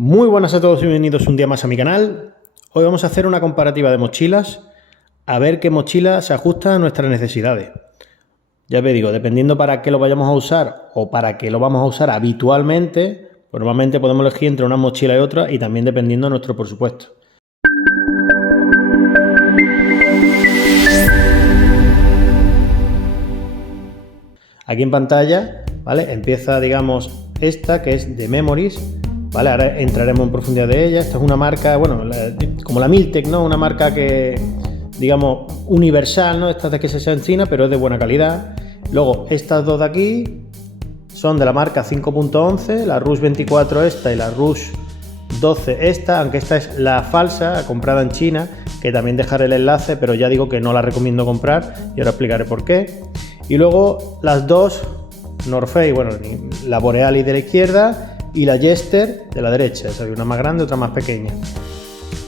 Muy buenas a todos y bienvenidos un día más a mi canal. Hoy vamos a hacer una comparativa de mochilas, a ver qué mochila se ajusta a nuestras necesidades. Ya os digo, dependiendo para qué lo vayamos a usar o para qué lo vamos a usar habitualmente, pues normalmente podemos elegir entre una mochila y otra y también dependiendo de nuestro presupuesto. Aquí en pantalla, ¿vale? Empieza, digamos, esta que es de Memories, ¿vale? Ahora entraremos en profundidad de ella. Esta es una marca, bueno, como la Miltec, ¿no? Una marca que, digamos, universal, ¿no? Esta de que se sea en China, pero es de buena calidad. Luego, estas dos de aquí son de la marca 5.11, la Rush 24 esta y la Rush 12 esta, aunque esta es la falsa, comprada en China, que también dejaré el enlace, pero ya digo que no la recomiendo comprar y ahora explicaré por qué. Y luego las dos North Face, bueno, la Borealis de la izquierda y la Jester de la derecha, esa, una más grande, otra más pequeña.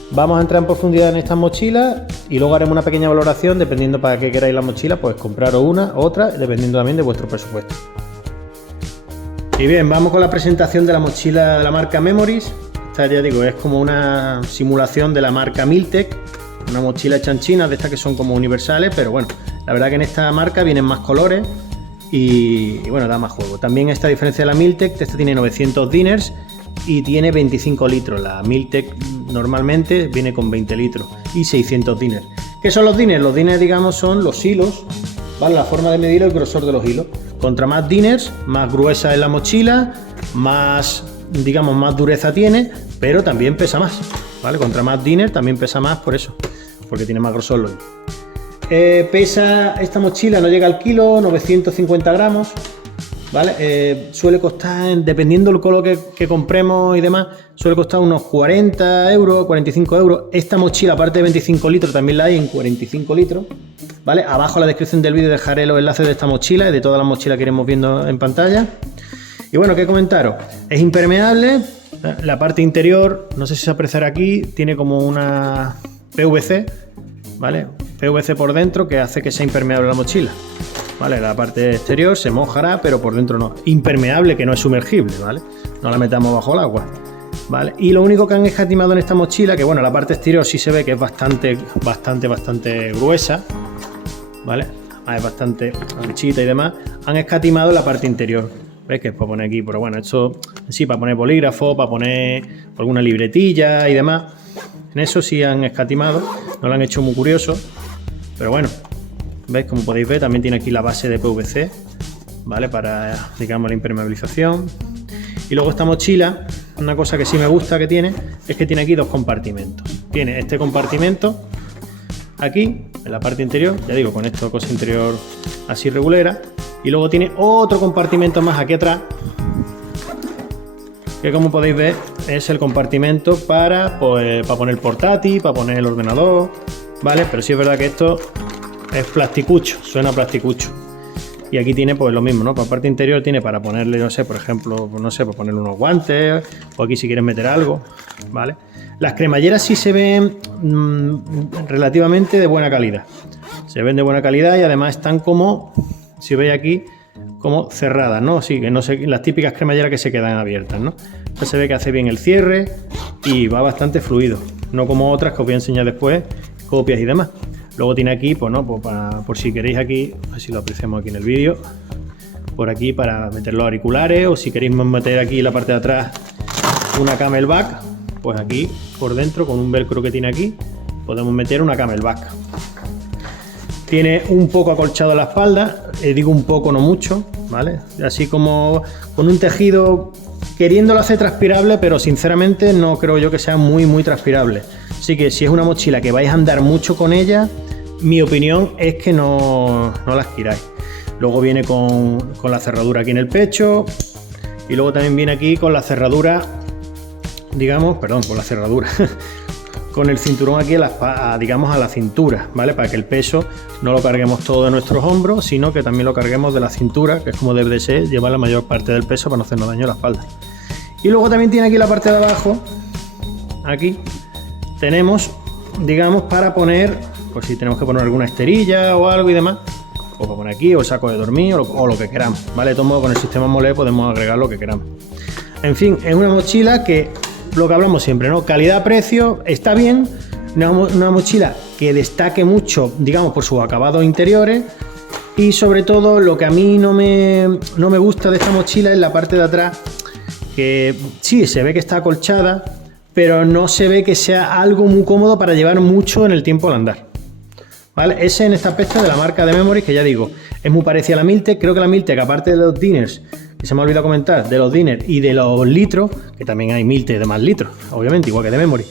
Vamos a entrar en profundidad en estas mochilas y luego haremos una pequeña valoración dependiendo para qué queráis la mochila, pues compraros una u otra, dependiendo también de vuestro presupuesto. Y bien, vamos con la presentación de la mochila de la marca Memories. Esta, ya digo, es como una simulación de la marca Miltec, una mochila hecha en China, de estas que son como universales, pero bueno, la verdad que en esta marca vienen más colores y bueno, da más juego. También esta diferencia de la Miltec, esta tiene 900 diners y tiene 25 litros. La Miltec normalmente viene con 20 litros y 600 diners. ¿Qué son los diners? Los diners, digamos, son los hilos, ¿vale? La forma de medir el grosor de los hilos. Contra más diners, más gruesa es la mochila, más, digamos, más dureza tiene, pero también pesa más, ¿vale? Contra más diners también pesa más por eso, porque tiene más grosor los hilos. Pesa esta mochila, no llega al kilo, 950 gramos, ¿vale? Suele costar, dependiendo del color que compremos y demás, suele costar unos 40 euros, 45 euros. Esta mochila, aparte de 25 litros, también la hay en 45 litros, ¿vale? Abajo en la descripción del vídeo dejaré los enlaces de esta mochila y de todas las mochilas que iremos viendo en pantalla. Y bueno, ¿qué comentaros? Es impermeable, la parte interior, no sé si se apreciará aquí, tiene como una PVC, ¿vale? PVC por dentro que hace que sea impermeable la mochila, ¿vale? La parte exterior se mojará, pero por dentro no. Impermeable, que no es sumergible, ¿vale? No la metamos bajo el agua, ¿vale? Y lo único que han escatimado en esta mochila, que bueno, la parte exterior sí se ve que es bastante gruesa, ¿vale? Es bastante anchita y demás. Han escatimado la parte interior. ¿Ves? Que es para poner aquí, pero bueno, esto sí, para poner bolígrafo, para poner alguna libretilla y demás. En eso sí han escatimado, no lo han hecho muy curioso, pero bueno, ¿veis? Como podéis ver, también tiene aquí la base de PVC, ¿vale? Para, digamos, la impermeabilización. Y luego esta mochila, una cosa que sí me gusta que tiene, es que tiene aquí dos compartimentos. Tiene este compartimento aquí, en la parte interior, ya digo, con esta cosa interior así regulera, y luego tiene otro compartimento más aquí atrás, que como podéis ver es el compartimento para poner el portátil, para poner el ordenador, ¿vale? Pero sí es verdad que esto es plasticucho, suena a plasticucho. Y aquí tiene pues lo mismo, ¿no? Por la parte interior tiene para ponerle, no sé, por ejemplo, no sé, para ponerle unos guantes, o aquí si quieres meter algo, ¿vale? Las cremalleras sí se ven relativamente de buena calidad. Se ven de buena calidad y además están como, si veis aquí, como cerradas, ¿no? Sí, que no sé, las típicas cremalleras que se quedan abiertas, ¿no? Esta se ve que hace bien el cierre y va bastante fluido, no como otras que os voy a enseñar después, copias y demás. Luego tiene aquí, pues no, pues por si queréis aquí, a ver si lo apreciamos aquí en el vídeo, por aquí para meter los auriculares, o si queréis meter aquí en la parte de atrás una camelback, pues aquí por dentro con un velcro que tiene aquí podemos meter una camelback. Tiene un poco acolchado la espalda, digo un poco, no mucho, ¿vale? Así como con un tejido queriéndolo hacer transpirable, pero sinceramente no creo yo que sea muy transpirable. Así que si es una mochila que vais a andar mucho con ella, mi opinión es que no la adquiráis. Luego viene con la cerradura aquí en el pecho y luego también viene aquí con la cerradura, digamos, perdón, con la cerradura. Con el cinturón aquí digamos a la cintura, ¿vale? Para que el peso no lo carguemos todo de nuestros hombros, sino que también lo carguemos de la cintura, que es como debe de ser, llevar la mayor parte del peso para no hacernos daño a la espalda. Y luego también tiene aquí la parte de abajo, aquí tenemos, digamos, para poner, pues si tenemos que poner alguna esterilla o algo y demás, o para poner aquí, o saco de dormir, o lo que queramos, ¿vale? De todo modo, con el sistema Molé podemos agregar lo que queramos. En fin, es una mochila que lo que hablamos siempre, ¿no? Calidad-precio, está bien, una mochila que destaque mucho, digamos, por sus acabados interiores. Y sobre todo lo que a mí no me gusta de esta mochila es la parte de atrás, que sí, se ve que está acolchada, pero no se ve que sea algo muy cómodo para llevar mucho en el tiempo al andar, ¿vale? Ese en este aspecto de la marca de Memories, que ya digo, es muy parecida a la Miltech. Creo que la Miltech, aparte de los dinners, que se me ha olvidado comentar, de los dinners y de los litros, que también hay Miltech de más litros, obviamente, igual que de Memory,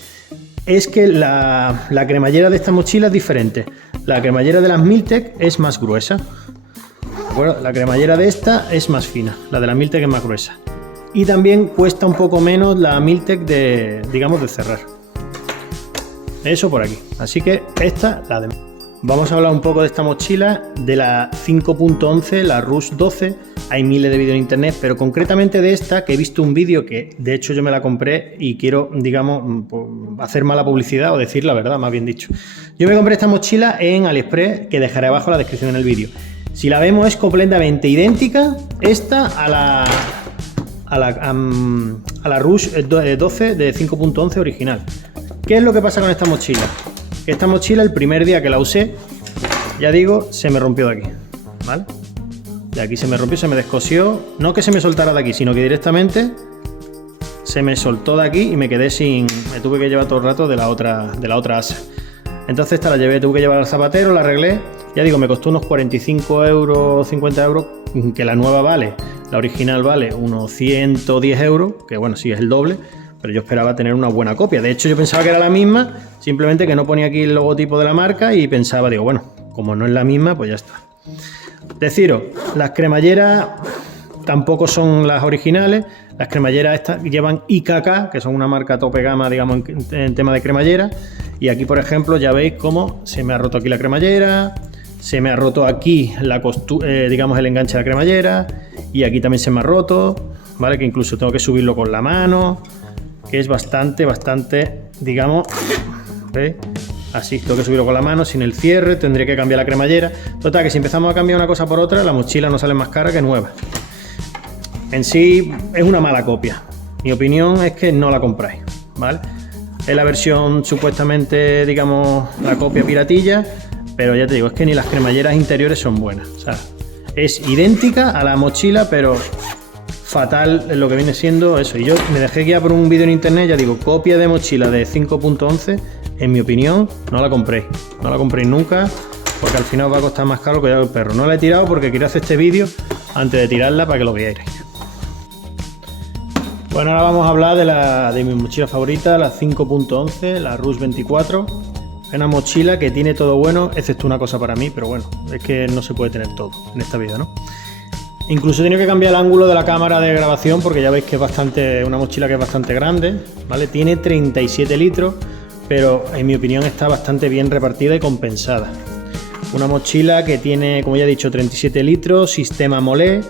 es que la cremallera de esta mochila es diferente. La cremallera de las Miltech es más gruesa, ¿de acuerdo? La cremallera de esta es más fina, la de la Miltech es más gruesa. Y también cuesta un poco menos la Miltech de, digamos, de cerrar. Eso por aquí. Así que esta, la de... Vamos a hablar un poco de esta mochila, de la 5.11, la Rush 12. Hay miles de vídeos en internet, pero concretamente de esta, que he visto un vídeo que de hecho yo me la compré y quiero, digamos, hacer mala publicidad o decir la verdad, más bien dicho. Yo me compré esta mochila en AliExpress, que dejaré abajo la descripción en el vídeo. Si la vemos, es completamente idéntica esta a la Rush 12 de 5.11 original. ¿Qué es lo que pasa con esta mochila? Esta mochila, el primer día que la usé, ya digo, se me rompió de aquí, ¿vale? De aquí se me rompió, se me descosió, no que se me soltara de aquí, sino que directamente se me soltó de aquí y me quedé sin... Me tuve que llevar todo el rato de la otra asa. Entonces esta la llevé, tuve que llevar al zapatero, la arreglé, ya digo, me costó unos 45 euros, 50 euros, que la nueva vale, la original vale unos 110 euros, que bueno, sí es el doble, pero yo esperaba tener una buena copia. De hecho, yo pensaba que era la misma, simplemente que no ponía aquí el logotipo de la marca y pensaba, digo, bueno, como no es la misma, pues ya está. Deciros, las cremalleras tampoco son las originales. Las cremalleras estas llevan IKK, que son una marca tope gama, digamos, en tema de cremallera. Y aquí, por ejemplo, ya veis cómo se me ha roto aquí la cremallera, se me ha roto aquí digamos, el enganche de la cremallera, y aquí también se me ha roto, ¿vale? Que incluso tengo que subirlo con la mano, que es bastante, digamos, ¿veis? Así, tengo que subirlo con la mano, sin el cierre, tendría que cambiar la cremallera. Total, que si empezamos a cambiar una cosa por otra, la mochila nos sale más cara que nueva. En sí, es una mala copia. Mi opinión es que no la compráis, ¿vale? Es la versión supuestamente, digamos, la copia piratilla, pero ya te digo, es que ni las cremalleras interiores son buenas. O sea, es idéntica a la mochila, pero fatal en lo que viene siendo eso. Y yo me dejé guiar por un vídeo en internet, ya digo, copia de mochila de 5.11, en mi opinión, no la compréis. No la compréis nunca, porque al final os va a costar más caro que el perro. No la he tirado porque quiero hacer este vídeo antes de tirarla para que lo veáis. Bueno, ahora vamos a hablar de mi mochila favorita, la 5.11, la Rush 24. Es una mochila que tiene todo bueno, excepto una cosa para mí, pero bueno, es que no se puede tener todo en esta vida, ¿no? Incluso he tenido que cambiar el ángulo de la cámara de grabación porque ya veis que es una mochila que es bastante grande, ¿vale? Tiene 37 litros, pero en mi opinión está bastante bien repartida y compensada. Una mochila que tiene, como ya he dicho, 37 litros, sistema Mollet,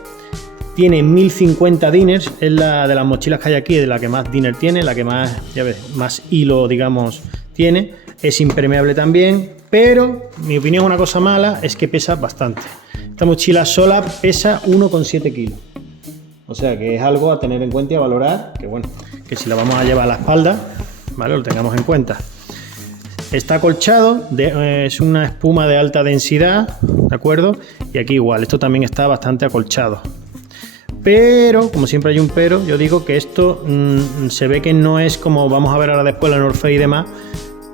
tiene 1050 dinners, es la de las mochilas que hay aquí, de la que más dinner tiene, la que más, ya ves, más hilo, digamos, tiene. Es impermeable también, pero mi opinión, una cosa mala es que pesa bastante. Esta mochila sola pesa 1,7 kilos. O sea que es algo a tener en cuenta y a valorar, que bueno, que si la vamos a llevar a la espalda, ¿vale? Lo tengamos en cuenta. Está acolchado, es una espuma de alta densidad, ¿de acuerdo? Y aquí igual, esto también está bastante acolchado. Pero, como siempre hay un pero, yo digo que esto se ve que no es como vamos a ver ahora después la North Face y demás,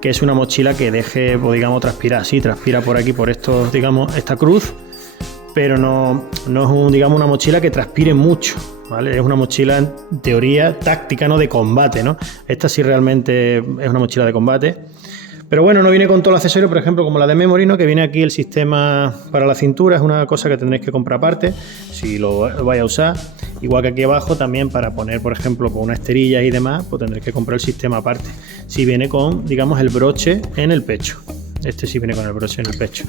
que es una mochila que deje, pues, digamos, transpirar. Sí, transpira por aquí, por estos, digamos, esta cruz, pero no es digamos, una mochila que transpire mucho, ¿vale? Es una mochila, en teoría, táctica, no de combate, ¿no? Esta sí realmente es una mochila de combate. Pero bueno, no viene con todo el accesorio, por ejemplo, como la de Memory, ¿no? Que viene aquí el sistema para la cintura, es una cosa que tendréis que comprar aparte, si lo vais a usar. Igual que aquí abajo también para poner, por ejemplo, con una esterilla y demás, pues tendréis que comprar el sistema aparte. Si viene con, digamos, el broche en el pecho. Este sí viene con el broche en el pecho.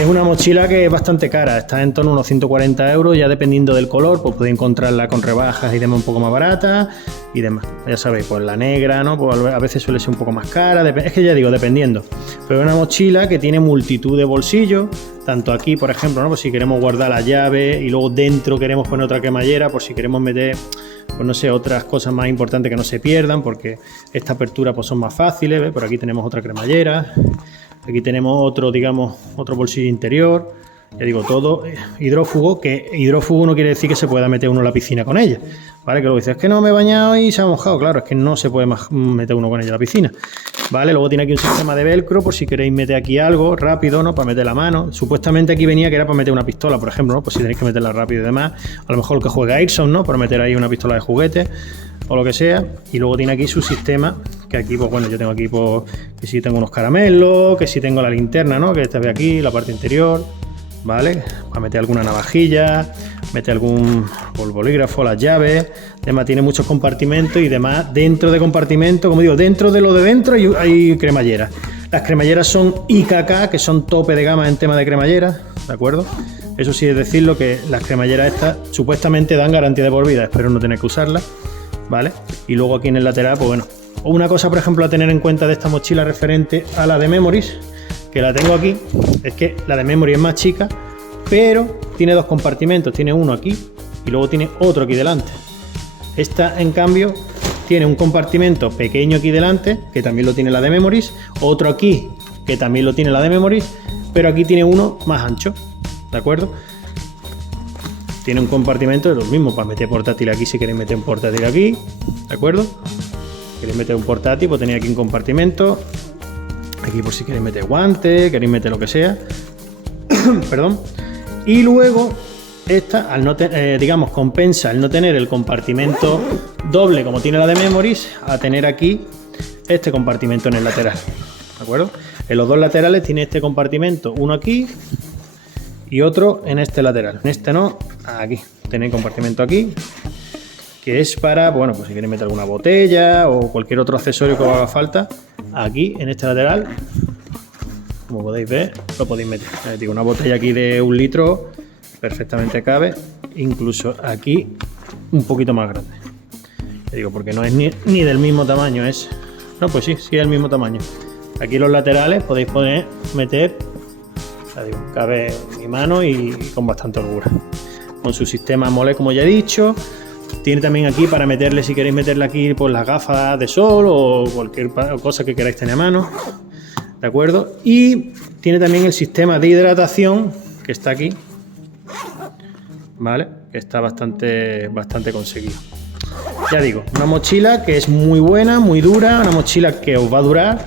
Es una mochila que es bastante cara, está en torno a unos 140 euros, ya dependiendo del color, pues podéis encontrarla con rebajas y demás un poco más barata y demás. Ya sabéis, pues la negra, ¿no? Pues a veces suele ser un poco más cara, es que ya digo, dependiendo. Pero es una mochila que tiene multitud de bolsillos, tanto aquí, por ejemplo, ¿no? Pues si queremos guardar la llave y luego dentro queremos poner otra cremallera, por si queremos meter, pues no sé, otras cosas más importantes que no se pierdan, porque esta apertura pues son más fáciles, ¿ves? Por aquí tenemos otra cremallera. Aquí tenemos otro, digamos, otro bolsillo interior. Ya digo, todo hidrófugo, que hidrófugo no quiere decir que se pueda meter uno en la piscina con ella, ¿vale? Que luego dices, es que no me he bañado y se ha mojado. Claro, es que no se puede meter uno con ella en la piscina, ¿vale? Luego tiene aquí un sistema de velcro por si queréis meter aquí algo rápido, ¿no? Para meter la mano. Supuestamente aquí venía que era para meter una pistola, por ejemplo, ¿no? Pues si tenéis que meterla rápido y demás. A lo mejor el que juega Airsoft, ¿no? Para meter ahí una pistola de juguete o lo que sea. Y luego tiene aquí su sistema, que aquí, pues bueno, yo tengo aquí, pues, que si tengo unos caramelos, que si tengo la linterna, ¿no? Que esta ve aquí, la parte interior, ¿vale? Para meter alguna navajilla, meter algún bolígrafo, las llaves, además tiene muchos compartimentos y demás. Dentro de compartimentos, como digo, dentro de lo de dentro hay cremalleras. Las cremalleras son IKK, que son tope de gama en tema de cremalleras, ¿de acuerdo? Eso sí es decirlo, que las cremalleras estas supuestamente dan garantía de por vida, espero no tener que usarlas, ¿vale? Y luego aquí en el lateral, pues bueno, una cosa por ejemplo a tener en cuenta de esta mochila referente a la de Memories, que la tengo aquí, es que la de Memories es más chica, pero tiene dos compartimentos, tiene uno aquí y luego tiene otro aquí delante. Esta en cambio tiene un compartimento pequeño aquí delante, que también lo tiene la de Memories, otro aquí, que también lo tiene la de Memories, pero aquí tiene uno más ancho, ¿de acuerdo? Tiene un compartimento de los mismos para meter portátil aquí si queréis meter un portátil aquí, ¿de acuerdo? Queréis meter un portátil, pues tenéis aquí un compartimento. Aquí por si queréis meter guantes, queréis meter lo que sea. Perdón. Y luego, esta, al no digamos, compensa el no tener el compartimento doble como tiene la de Memories, a tener aquí este compartimento en el lateral, ¿de acuerdo? En los dos laterales tiene este compartimento, uno aquí y otro en este lateral. En este no, aquí. Tenéis compartimento aquí, que es para, bueno, pues si queréis meter alguna botella o cualquier otro accesorio que os haga falta, aquí en este lateral, como podéis ver, lo podéis meter. Digo, una botella aquí de 1 litro perfectamente cabe, incluso aquí un poquito más grande. Digo, porque no es ni del mismo tamaño, es... No, pues sí, es el mismo tamaño. Aquí los laterales podéis meter, digo, cabe mi mano y con bastante holgura. Con su sistema mole, como ya he dicho. Tiene también aquí para meterle, si queréis meterle aquí, pues las gafas de sol o cualquier cosa que queráis tener a mano, ¿de acuerdo? Y tiene también el sistema de hidratación que está aquí, ¿vale? Que está bastante conseguido. Ya digo, una mochila que es muy buena, muy dura, una mochila que os va a durar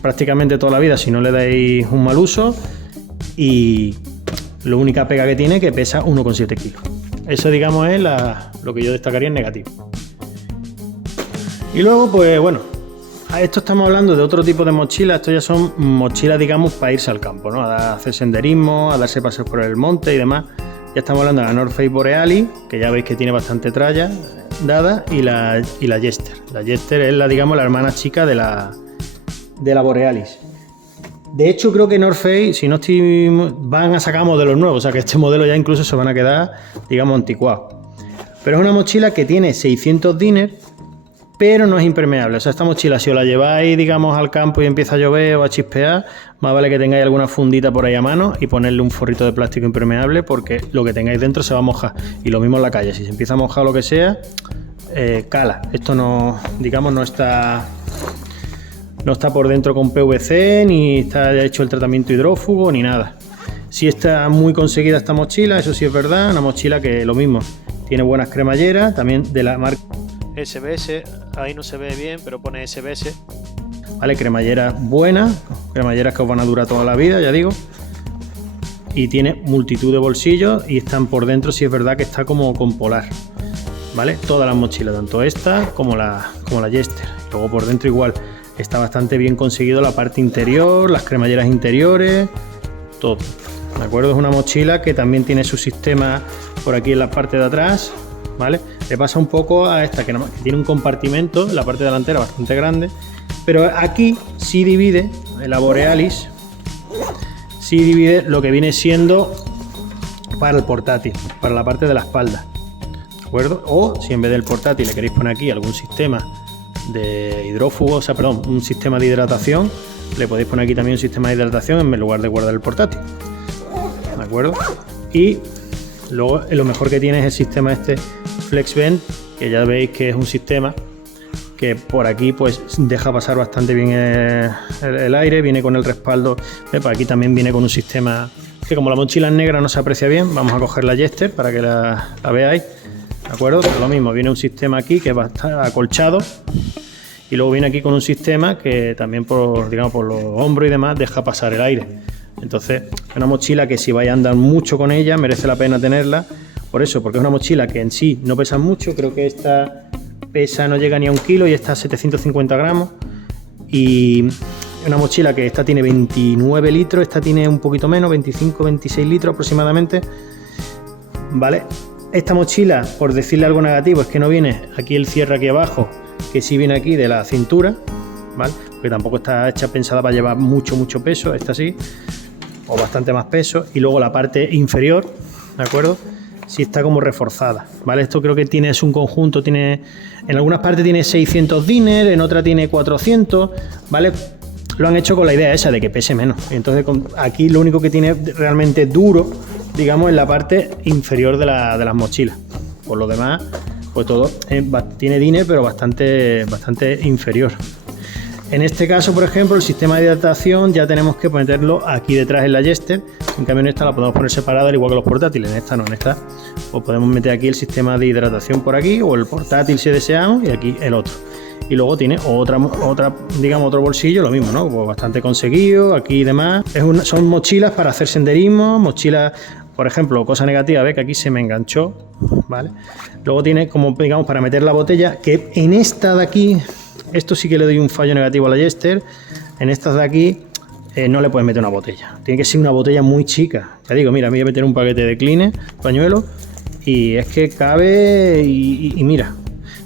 prácticamente toda la vida si no le dais un mal uso, y la única pega que tiene es que pesa 1,7 kilos. Eso, digamos, es lo que yo destacaría en negativo. Y luego, pues bueno, a esto estamos hablando de otro tipo de mochilas. Esto ya son mochilas, digamos, para irse al campo, ¿no? A hacer senderismo, a darse paseos por el monte y demás. Ya estamos hablando de la North Face Borealis, que ya veis que tiene bastante tralla dada, y la Jester. La Jester es digamos, la hermana chica de la Borealis. De hecho, creo que North Face, si no estoy, van a sacar modelos nuevos, o sea que este modelo ya incluso se van a quedar, digamos, anticuados. Pero es una mochila que tiene 600 diners, pero no es impermeable. O sea, esta mochila, si os la lleváis, digamos, al campo y empieza a llover o a chispear, más vale que tengáis alguna fundita por ahí a mano y ponerle un forrito de plástico impermeable, porque lo que tengáis dentro se va a mojar. Y lo mismo en la calle, si se empieza a mojar lo que sea, cala. Esto no, digamos, no está por dentro con PVC, ni está hecho el tratamiento hidrófugo, ni nada. Sí está muy conseguida esta mochila, eso sí es verdad. Una mochila que lo mismo, tiene buenas cremalleras, también de la marca SBS, ahí no se ve bien, pero pone SBS. Vale, cremalleras buenas, cremalleras que os van a durar toda la vida, ya digo. Y tiene multitud de bolsillos y están por dentro, sí es verdad que está como con polar. Vale, todas las mochilas, tanto esta como la Jester. Luego por dentro igual. Está bastante bien conseguido la parte interior, las cremalleras interiores, todo. ¿De acuerdo? Es una mochila que también tiene su sistema por aquí en la parte de atrás, ¿vale? Le pasa un poco a esta que tiene un compartimento en la parte delantera bastante grande, pero aquí sí divide, en la Borealis, sí divide lo que viene siendo para el portátil, para la parte de la espalda, ¿de acuerdo? O si en vez del portátil le queréis poner aquí algún sistema de hidrófugo, o sea, perdón, un sistema de hidratación, le podéis poner aquí también un sistema de hidratación en lugar de guardar el portátil, ¿de acuerdo? Y luego lo mejor que tiene es el sistema este FlexVent, que ya veis que es un sistema que por aquí pues deja pasar bastante bien el aire, viene con el respaldo, por aquí también viene con un sistema que, como la mochila es negra no se aprecia bien, vamos a coger la Jester para que la veáis, ¿de acuerdo? Pero lo mismo, viene un sistema aquí que va a estar acolchado y luego viene aquí con un sistema que también por los hombros y demás deja pasar el aire. Entonces es una mochila que si vais a andar mucho con ella merece la pena tenerla, por eso, porque es una mochila que en sí no pesa mucho, creo que esta pesa no llega ni a 1 kilo y esta a 750 gramos, y una mochila que esta tiene 29 litros, esta tiene un poquito menos, 25, 26 litros aproximadamente, ¿vale? Esta mochila, por decirle algo negativo, es que no viene aquí el cierre aquí abajo, que sí viene aquí de la cintura, ¿vale? Porque tampoco está hecha pensada para llevar mucho peso, esta sí, o bastante más peso, y luego la parte inferior, ¿de acuerdo? Sí está como reforzada, ¿vale? Esto creo que es un conjunto, en algunas partes tiene 600 diners, en otra tiene 400, ¿vale? Lo han hecho con la idea esa de que pese menos. Entonces aquí lo único que tiene realmente duro, digamos, es la parte inferior de las mochilas. Por lo demás, pues todo tiene diner, pero bastante inferior. En este caso, por ejemplo, el sistema de hidratación ya tenemos que meterlo aquí detrás en la Jester. En cambio, en esta la podemos poner separada, al igual que los portátiles. En esta no, en esta pues podemos meter aquí el sistema de hidratación por aquí, o el portátil si deseamos, y aquí el otro. Y luego tiene otra, digamos, otro bolsillo, lo mismo, ¿no? Pues bastante conseguido, aquí y demás. Son mochilas para hacer senderismo, mochilas, por ejemplo, cosa negativa, ve que aquí se me enganchó, ¿vale? Luego tiene como, digamos, para meter la botella, que en esta de aquí, esto sí que le doy un fallo negativo a la Jester, en estas de aquí no le puedes meter una botella, tiene que ser una botella muy chica. Ya digo, mira, me voy a meter un paquete de Kleenex, pañuelo, y es que cabe y mira.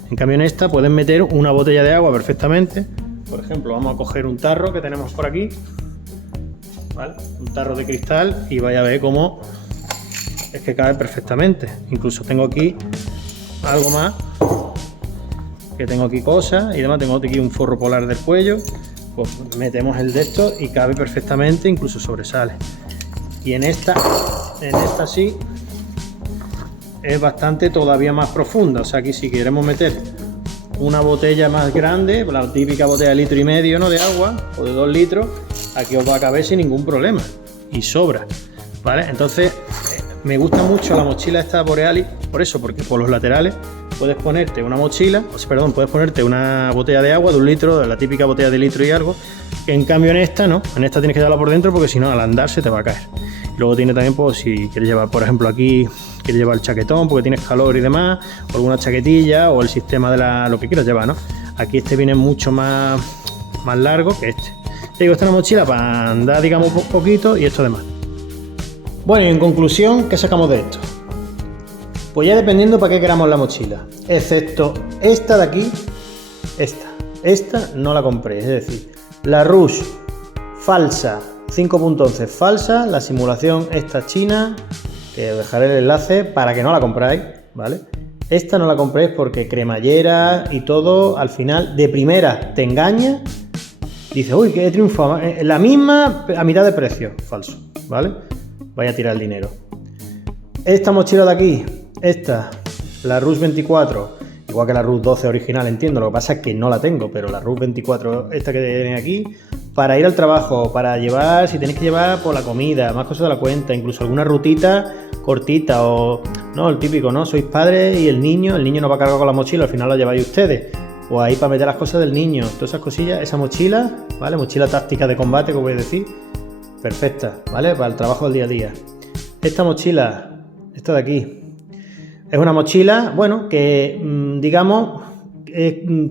En cambio en esta pueden meter una botella de agua perfectamente. Por ejemplo, vamos a coger un tarro que tenemos por aquí, ¿vale? Un tarro de cristal, y vaya a ver cómo es que cabe perfectamente. Incluso tengo aquí algo más, que tengo aquí cosas y demás, tengo aquí un forro polar del cuello, pues metemos el de esto y cabe perfectamente, incluso sobresale. Y en esta sí es bastante todavía más profunda, o sea, aquí si queremos meter una botella más grande, la típica botella de 1,5 litros, ¿no?, de agua, o de 2 litros, aquí os va a caber sin ningún problema y sobra, ¿vale? Entonces me gusta mucho la mochila esta Borealis por eso, porque por los laterales puedes ponerte una mochila, puedes ponerte una botella de agua de 1 litro, de la típica botella de litro y algo, que en cambio en esta no, en esta tienes que llevarla por dentro, porque si no al andar se te va a caer. Luego tiene también, pues si quieres llevar, por ejemplo, aquí quieres llevar el chaquetón porque tienes calor y demás, o alguna chaquetilla, o el sistema de lo que quieras llevar, ¿no? Aquí este viene mucho más largo que este. Te digo, esta es una mochila para andar, digamos, poquito, y esto demás. Bueno, y en conclusión, ¿qué sacamos de esto? Pues ya dependiendo para qué queramos la mochila, excepto esta de aquí, esta no la compré, es decir, la Rush falsa 5.11 falsa, la simulación esta china, que os dejaré el enlace para que no la compráis, ¿vale? Esta no la compréis porque cremallera y todo, al final de primera te engaña, dices, uy, que he triunfado, la misma a mitad de precio, falso, ¿vale? Vaya a tirar el dinero. Esta mochila de aquí, esta, la Rush 24, igual que la Rush 12 original, entiendo, lo que pasa es que no la tengo, pero la Rush 24, esta que tenéis aquí, para ir al trabajo, para llevar, si tenéis que llevar por la comida, más cosas de la cuenta, incluso alguna rutita cortita, o no, el típico, ¿no? Sois padres y el niño no va cargado con la mochila, al final la lleváis ustedes, o ahí para meter las cosas del niño, todas esas cosillas, esa mochila, ¿vale? Mochila táctica de combate, como voy a decir, perfecta, ¿vale? Para el trabajo del día a día. Esta mochila, esta de aquí, es una mochila, bueno, que digamos,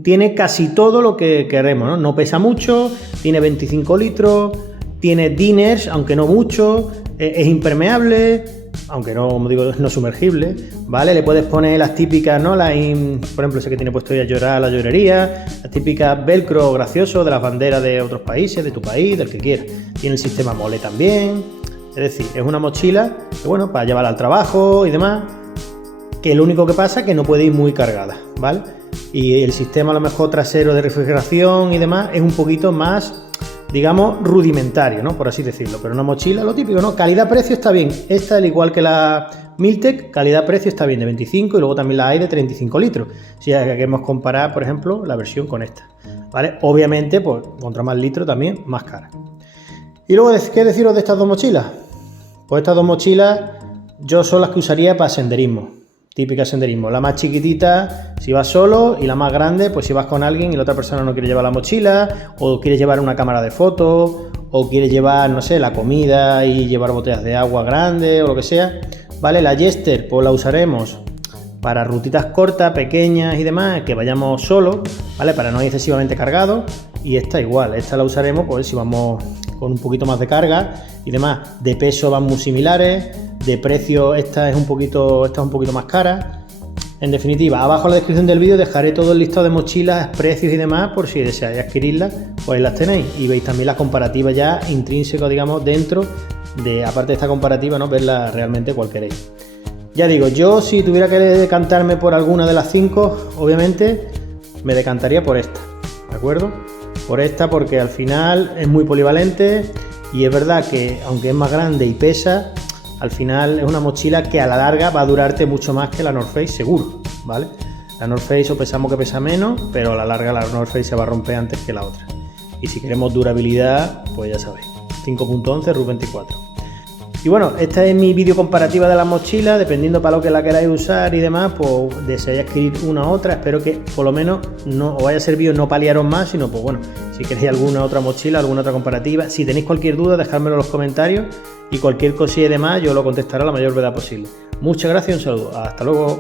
tiene casi todo lo que queremos, ¿no? No pesa mucho, tiene 25 litros, tiene diners, aunque no mucho, es impermeable, aunque no, como digo, no sumergible, ¿vale? Le puedes poner las típicas, ¿no? Por ejemplo, ese que tiene puesto ya llorar, la llorería, las típicas velcro gracioso de las banderas de otros países, de tu país, del que quieras. Tiene el sistema mole también, Es decir, es una mochila que, bueno, para llevarla al trabajo y demás, que lo único que pasa es que no puede ir muy cargada, ¿vale? Y el sistema a lo mejor trasero de refrigeración y demás es un poquito más, digamos, rudimentario, ¿no? Por así decirlo. Pero una mochila, lo típico, ¿no? Calidad-precio está bien. Esta, al igual que la Miltec, calidad-precio está bien de 25 y luego también la hay de 35 litros. Si ya queremos comparar, por ejemplo, la versión con esta, ¿vale? Obviamente, pues, contra más litros también, más cara. Y luego, ¿qué deciros de estas dos mochilas? Pues estas dos mochilas yo son las que usaría para senderismo. Típica senderismo, la más chiquitita si vas solo y la más grande pues si vas con alguien y la otra persona no quiere llevar la mochila o quiere llevar una cámara de fotos o quiere llevar, no sé, la comida y llevar botellas de agua grandes o lo que sea, ¿vale? La Jester pues la usaremos para rutitas cortas, pequeñas y demás, que vayamos solos, ¿vale? Para no ir excesivamente cargados, y esta igual, esta la usaremos pues si vamos con un poquito más de carga y demás. De peso van muy similares, de precio esta es un poquito más cara. En definitiva, abajo en la descripción del vídeo dejaré todo el listado de mochilas, precios y demás, por si deseáis adquirirlas, pues las tenéis y veis también las comparativas ya intrínsecas, digamos, dentro de, aparte de esta comparativa, ¿no? Verla realmente cual queréis. Ya digo, yo si tuviera que decantarme por alguna de las 5, obviamente me decantaría por esta, ¿de acuerdo? Por esta porque al final es muy polivalente y es verdad que aunque es más grande y pesa, al final es una mochila que a la larga va a durarte mucho más que la North Face seguro, ¿vale? La North Face o pensamos que pesa menos, pero a la larga la North Face se va a romper antes que la otra. Y si queremos durabilidad, pues ya sabéis, 5.11 RU 24. Y bueno, esta es mi vídeo comparativa de las mochilas, dependiendo para lo que la queráis usar y demás, pues deseáis adquirir una u otra. Espero que por lo menos no os haya servido no paliaros más, sino pues bueno, si queréis alguna otra mochila, alguna otra comparativa. Si tenéis cualquier duda, dejádmelo en los comentarios y cualquier cosilla y demás yo lo contestaré a la mayor brevedad posible. Muchas gracias y un saludo. Hasta luego.